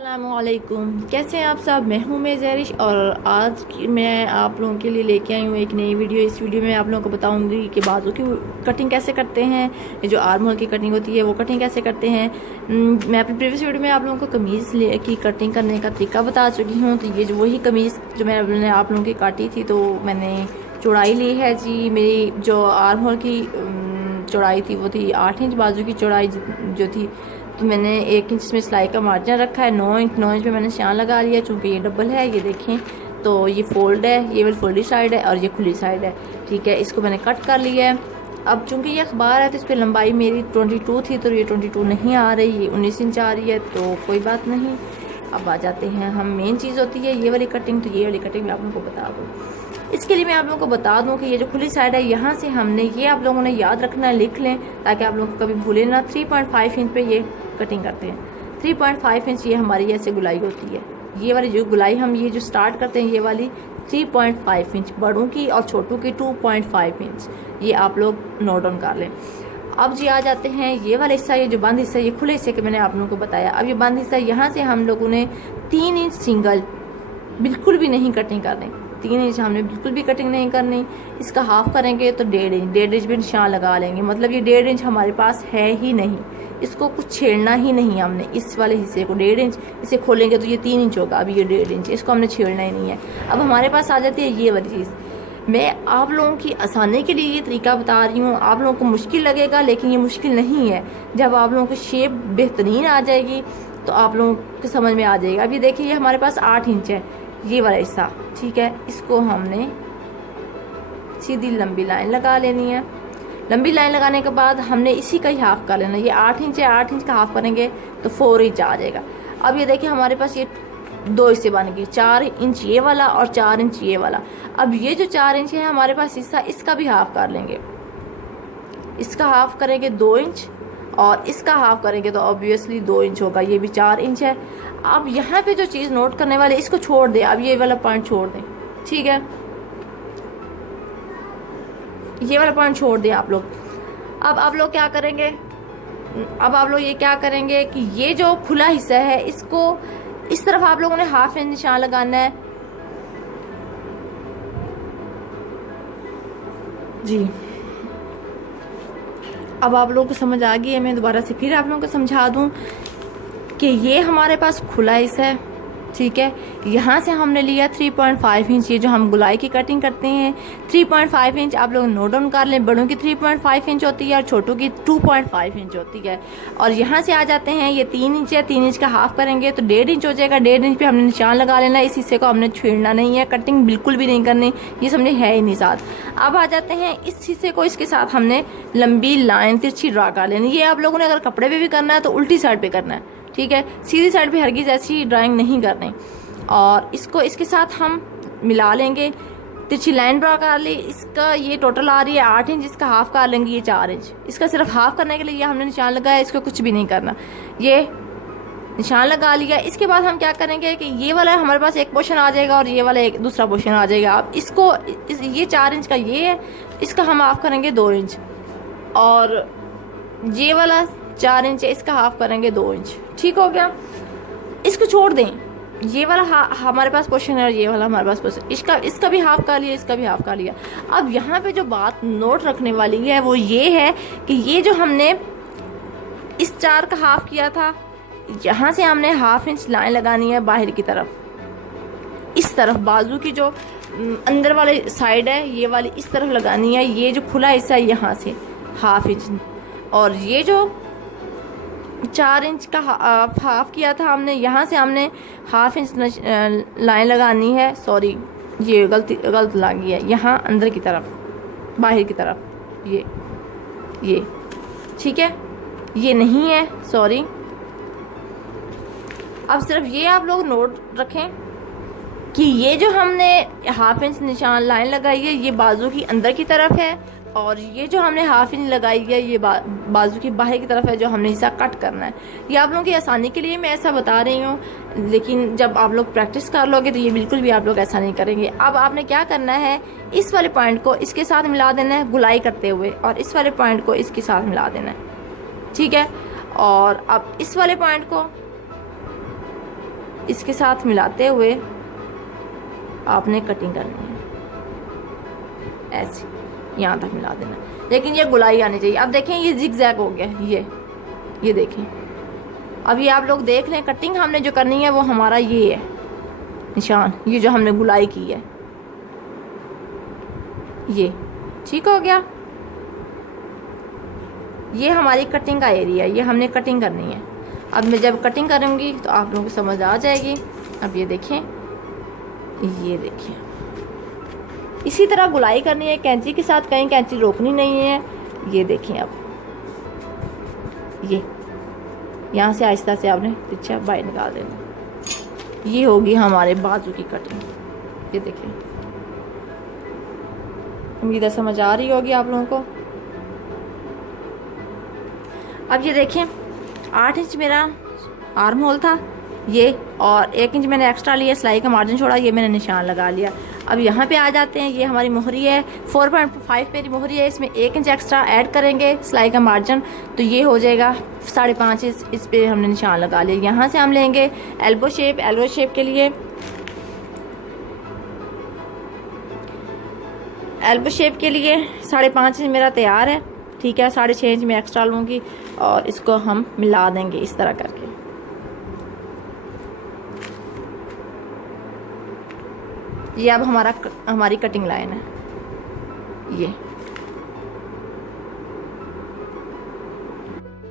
अस्सलामुअलैकुम, कैसे हैं आप सब। मैं हूं मेज़रिश और आज मैं आप लोगों के लिए लेके आई हूँ एक नई वीडियो। इस वीडियो में आप लोगों को बताऊंगी कि बाजू की कटिंग कैसे करते हैं, ये जो आर्म होल की कटिंग होती है वो कटिंग कैसे करते हैं। मैं अपनी प्रीवियस वीडियो में आप लोगों को कमीज़ की कटिंग करने का तरीका बता चुकी हूँ। तो ये जो वही कमीज़ जो मैंने आप लोगों की काटी थी, तो मैंने चौड़ाई ली है जी। मेरी जो आर्म होल की चौड़ाई थी वो थी 8 इंच, बाजू की चौड़ाई जो थी तो मैंने 1 इंच इसमें सिलाई का मार्जिन रखा है। 9 इंच पे मैंने निशान लगा लिया, चूँकि ये डबल है। ये देखें तो ये फोल्ड है, ये वाली फोल्डी साइड है और ये खुली साइड है। ठीक है, इसको मैंने कट कर लिया है। अब चूँकि ये अखबार है तो इस पर लंबाई मेरी 22 थी, तो ये 22 नहीं आ रही, ये 19 इंच आ रही है, तो कोई बात नहीं। अब आ जाते हैं हम, मेन चीज़ होती है ये वाली कटिंग। तो ये वाली कटिंग मैं आप लोगों को बता दूँ। इसके लिए मैं आप लोगों को बता दूं कि ये जो खुली साइड है, यहाँ से हमने ये आप लोगों ने याद रखना है, लिख लें ताकि आप लोग कभी भूलें ना। 3.5 इंच पे ये कटिंग करते हैं। 3.5 इंच ये हमारी ऐसे गुलाई होती है। ये वाली जो गुलाई हम ये जो स्टार्ट करते हैं, ये वाली 3.5 इंच बड़ों की और छोटों की 2.5 इंच, ये आप लोग नोट डाउन कर लें। अब जी आ जाते हैं ये वाला हिस्सा, ये जो बंद हिस्सा, ये खुले हिस्से के मैंने आप लोगों को बताया। अब ये बंद हिस्सा, यहाँ से हम लोगों ने 3 इंच सिंगल बिल्कुल भी नहीं कटिंग करनी। 3 इंच हमने बिल्कुल भी कटिंग नहीं करनी। इसका हाफ करेंगे तो 1.5 इंच भी निशान लगा लेंगे। मतलब ये 1.5 इंच हमारे पास है ही नहीं, इसको कुछ छेड़ना ही नहीं हमने। इस वाले हिस्से को 1.5 इंच, इसे खोलेंगे तो ये 3 इंच होगा। अभी ये 1.5 इंच, इसको हमने छेड़ना ही नहीं है। अब हमारे पास आ जाती है ये वाली चीज़। मैं आप लोगों की आसानी के लिए ये तरीका बता रही हूँ। आप लोगों को मुश्किल लगेगा, लेकिन ये मुश्किल नहीं है। जब आप लोगों की शेप बेहतरीन आ जाएगी तो आप लोगों को समझ में आ जाएगा। अभी देखिए ये हमारे पास 8 इंच है, ये वाला हिस्सा। ठीक है, इसको हमने सीधी लंबी लाइन लगा लेनी है। लंबी लाइन लगाने के बाद हमने इसी का ही हाफ कर लेना। ये 8 इंच है, 8 इंच का हाफ करेंगे तो 4 इंच आ जाएगा। अब ये देखिए हमारे पास ये 2 हिस्से बन गए, 4 इंच ये वाला और 4 इंच ये वाला। अब ये जो 4 इंच है हमारे पास हिस्सा, इसका भी हाफ कर लेंगे। इसका हाफ करेंगे 2 इंच और इसका हाफ करेंगे तो ऑब्वियसली 2 इंच होगा। ये भी 4 इंच है। अब यहाँ पे जो चीज़ नोट करने वाले, इसको छोड़ दें। अब ये वाला पॉइंट छोड़ दें। ठीक है, ये वाला पॉइंट छोड़ दें आप लोग। अब आप लोग क्या करेंगे, अब आप लोग ये क्या करेंगे कि ये जो खुला हिस्सा है, इसको इस तरफ आप लोगों ने हाफ इंच निशान लगाना है जी। अब आप लोगों को समझ आ गई है। मैं दोबारा से फिर आप लोगों को समझा दूं कि ये हमारे पास खुला हिस्सा है। ठीक है, यहाँ से हमने लिया 3.5 इंच, ये जो हम गुलाई की कटिंग करते हैं 3.5 इंच आप लोग नोट डाउन कर लें। बड़ों की 3.5 इंच होती है और छोटों की 2.5 इंच होती है। और यहाँ से आ जाते हैं, ये 3 इंच है, 3 इंच का हाफ करेंगे तो 1.5 इंच हो जाएगा। 1.5 इंच पे हमने निशान लगा लेना है। इस हिस्से को हमने छेड़ना नहीं है, कटिंग बिल्कुल भी नहीं करनी, ये समझे है ही नहीं साथ। अब आ जाते हैं इस हिस्से को, इसके साथ हमने लंबी लाइन तिरछी ड्रा कर लेनी। ये आप लोगों ने अगर कपड़े पे भी करना है तो उल्टी साइड पे करना है। ठीक है, सीधी साइड पे हरगिज़ ऐसी ड्राइंग नहीं करनी। और इसको इसके साथ हम मिला लेंगे, तिरछी लाइन ड्रा कर ली। इसका ये टोटल आ रही है 8 इंच, इसका हाफ कर लेंगे ये 4 इंच। इसका सिर्फ हाफ करने के लिए ये हमने निशान लगाया, इसको कुछ भी नहीं करना। ये निशान लगा लिया। इसके बाद हम क्या करेंगे कि ये वाला हमारे पास एक पोर्शन आ जाएगा और ये वाला एक दूसरा पोर्शन आ जाएगा। अब इसको ये 4 इंच का ये है, इसका हम हाफ करेंगे 2 इंच और ये वाला 4 इंच है, इसका हाफ करेंगे 2 इंच। ठीक हो गया, इसको छोड़ दें। ये वाला हमारे पास पोर्शन है और ये वाला हमारे पास पोर्शन, इसका भी हाफ कर लिया, इसका भी हाफ कर लिया। अब यहाँ पे जो बात नोट रखने वाली है वो ये है कि ये जो हमने इस 4 का हाफ किया था, यहाँ से हमने हाफ इंच लाइन लगानी है बाहर की तरफ, इस तरफ बाजू की जो अंदर वाली साइड है ये वाली इस तरफ लगानी है। ये जो खुला हिस्सा है यहाँ से हाफ इंच, और ये जो 4 इंच का हाफ किया था हमने, यहाँ से हमने हाफ इंच लाइन लगानी है। सॉरी, ये गलत लगी है, यहाँ अंदर की तरफ बाहर की तरफ ये ठीक है, ये नहीं है, सॉरी। अब सिर्फ ये आप लोग नोट रखें कि ये जो हमने हाफ इंच निशान लाइन लगाई है ये बाजू की अंदर की तरफ है, और ये जो हमने हाफ इंच लगाई है ये बाजू की बाहर की तरफ है, जो हमने हिस्सा कट करना है। ये आप लोगों की आसानी के लिए मैं ऐसा बता रही हूँ, लेकिन जब आप लोग प्रैक्टिस कर लोगे तो ये बिल्कुल भी आप लोग ऐसा नहीं करेंगे। अब आपने क्या करना है, इस वाले पॉइंट को इसके साथ मिला देना है गुलाई करते हुए, और इस वाले पॉइंट को इसके साथ मिला देना है। ठीक है, और अब इस वाले पॉइंट को इसके साथ मिलाते हुए आपने कटिंग करनी है, ऐसे यहाँ तक मिला देना, लेकिन ये गुलाई आनी चाहिए। अब देखें ये जिग-जैग हो गया, ये देखें। अब ये आप लोग देख लें, कटिंग हमने जो करनी है वो हमारा ये है निशान, ये जो हमने गुलाई की है, ये ठीक हो गया। ये हमारी कटिंग का एरिया है, ये हमने कटिंग करनी है। अब मैं जब कटिंग करूँगी तो आप लोगों को समझ आ जाएगी। अब ये देखें, ये देखिए, इसी तरह गुलाई करनी है कैंची के साथ, कहीं कैंची रोकनी नहीं है। ये देखें, अब ये यहाँ से आहिस्ता से आपने पीछे बाहर निकाल देना। ये होगी हमारे बाजू की कटिंग। ये देखिए, उम्मीद है समझ आ रही होगी आप लोगों को। अब ये देखें, 8 इंच मेरा आर्म होल था ये, और 1 इंच मैंने एक्स्ट्रा लिया, सिलाई का मार्जिन छोड़ा, ये मैंने निशान लगा लिया। अब यहाँ पे आ जाते हैं, ये हमारी मोहरी है, 4.5 मेरी मोहरी है, इसमें 1 इंच एक्स्ट्रा ऐड करेंगे सिलाई का मार्जिन, तो ये हो जाएगा 5.5 इंच। इस पे हमने निशान लगा लिया। यहाँ से हम लेंगे एल्बो शेप के लिए, एल्बो शेप के लिए 5.5 इंच मेरा तैयार है, ठीक है। 6.5 इंच में एक्स्ट्रा लूँगी और इसको हम मिला देंगे इस तरह करके। ये अब हमारी कटिंग लाइन है।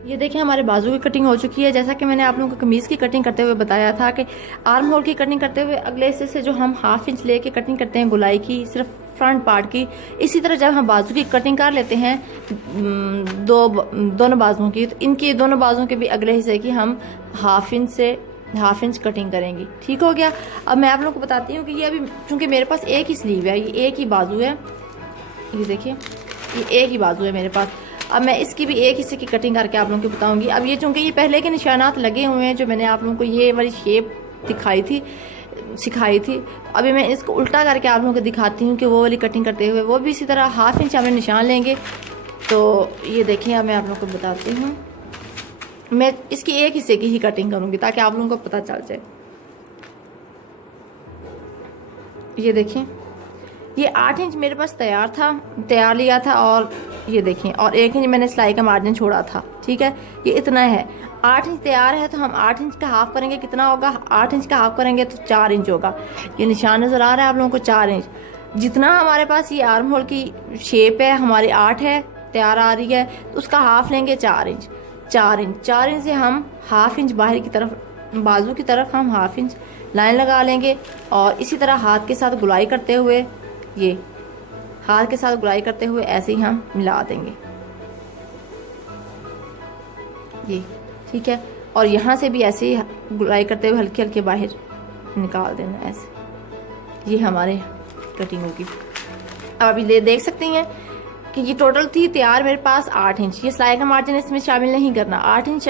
ये देखिए, हमारे बाजू की कटिंग हो चुकी है। जैसा कि मैंने आप लोगों को कमीज़ की कटिंग करते हुए बताया था कि आर्म होल की कटिंग करते हुए अगले हिस्से से जो हम 1/2 इंच लेके कटिंग करते हैं गुलाई की, सिर्फ फ्रंट पार्ट की, इसी तरह जब हम बाजू की कटिंग कर लेते हैं दोनों बाजुओं की, तो इनकी दोनों बाजुओं के भी अगले हिस्से की हम 1/2 इंच कटिंग करेंगी। ठीक हो गया। अब मैं आप लोगों को बताती हूँ कि ये अभी चूँकि मेरे पास एक ही स्लीव है, ये एक ही बाजू है, ये देखिए, ये एक ही बाजू है मेरे पास। अब मैं इसकी भी एक हिस्से की कटिंग करके आप लोगों को बताऊंगी। अब ये चूँकि ये पहले के निशानात लगे हुए हैं, जो मैंने आप लोगों को ये वाली शेप सिखाई थी, अभी मैं इसको उल्टा करके आप लोगों को दिखाती हूँ कि वो वाली कटिंग करते हुए वो भी इसी तरह 1/2 इंच हमें निशान लेंगे। तो ये देखिए, अब मैं आप लोगों को बताती हूँ, मैं इसकी एक हिस्से की ही कटिंग करूँगी ताकि आप लोगों को पता चल जाए। ये देखें, ये 8 इंच मेरे पास तैयार लिया था, और ये देखें, और 1 इंच मैंने सिलाई का मार्जिन छोड़ा था, ठीक है। ये इतना है, 8 इंच तैयार है, तो हम 8 इंच का हाफ करेंगे, कितना होगा? 8 इंच का हाफ करेंगे तो 4 इंच होगा। ये निशान नज़र आ रहा है आप लोगों को, 4 इंच। जितना हमारे पास ये आर्म होल की शेप है, हमारी 8 है, तैयार आ रही है, तो उसका हाफ लेंगे 4 इंच। 4 इंच से हम 1/2 इंच बाहर की तरफ, बाजू की तरफ हम 1/2 इंच लाइन लगा लेंगे, और इसी तरह हाथ के साथ गुलाई करते हुए, ये हाथ के साथ गुलाई करते हुए ऐसे ही हम मिला देंगे, ये ठीक है। और यहाँ से भी ऐसे ही गुलाई करते हुए हल्के हल्के बाहर निकाल देना, ऐसे। ये हमारे कटिंग होगी। अब अभी देख सकते हैं कि ये टोटल थी तैयार मेरे पास 8 इंच। ये सिलाई का मार्जिन इसमें शामिल नहीं करना। 8 इंच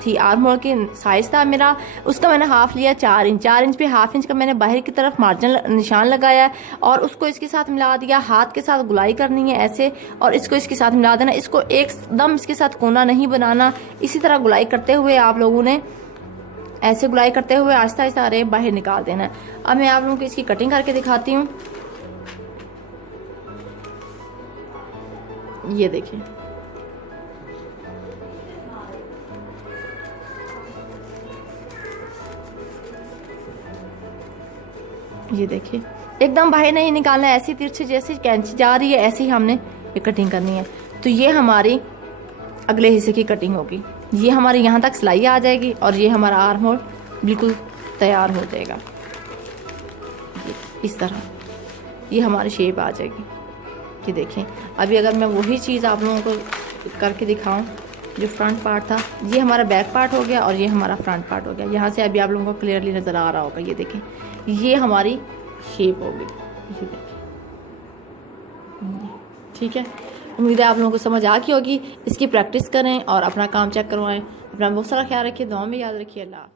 थी आर्म होल की साइज था मेरा, उसका मैंने हाफ लिया 4 इंच। 4 इंच पे 1/2 इंच का मैंने बाहर की तरफ मार्जिन निशान लगाया, और उसको इसके साथ मिला दिया। हाथ के साथ गुलाई करनी है ऐसे, और इसको इसके साथ मिला देना। इसको एकदम इसके साथ कोना नहीं बनाना। इसी तरह गुलाई करते हुए आप लोगों ने ऐसे गुलाई करते हुए आहिस्ता आहिस्ता रेब बाहर निकाल देना है। अब मैं आप लोगों को इसकी कटिंग करके दिखाती हूँ। ये देखिए, ये देखिए, एकदम बाहर नहीं निकालना है, ऐसी तिरछे जैसे कैंची जा रही है ऐसे ही हमने ये कटिंग करनी है। तो ये हमारी अगले हिस्से की कटिंग होगी। ये हमारे यहाँ तक सिलाई आ जाएगी, और ये हमारा आर्म होल बिल्कुल तैयार हो जाएगा इस तरह। ये हमारी शेप आ जाएगी। ये देखें, अभी अगर मैं वही चीज़ आप लोगों को करके दिखाऊं, जो फ्रंट पार्ट था, ये हमारा बैक पार्ट हो गया, और ये हमारा फ्रंट पार्ट हो गया। यहाँ से अभी आप लोगों को क्लियरली नज़र आ रहा होगा। ये देखें, ये हमारी शेप होगी। ये देखें, ठीक है। उम्मीद है आप लोगों को समझ आ गई होगी। इसकी प्रैक्टिस करें और अपना काम चेक करवाएं। अपना बहुत सारा ख्याल रखिए, दुआ में याद रखिए। अल्लाह।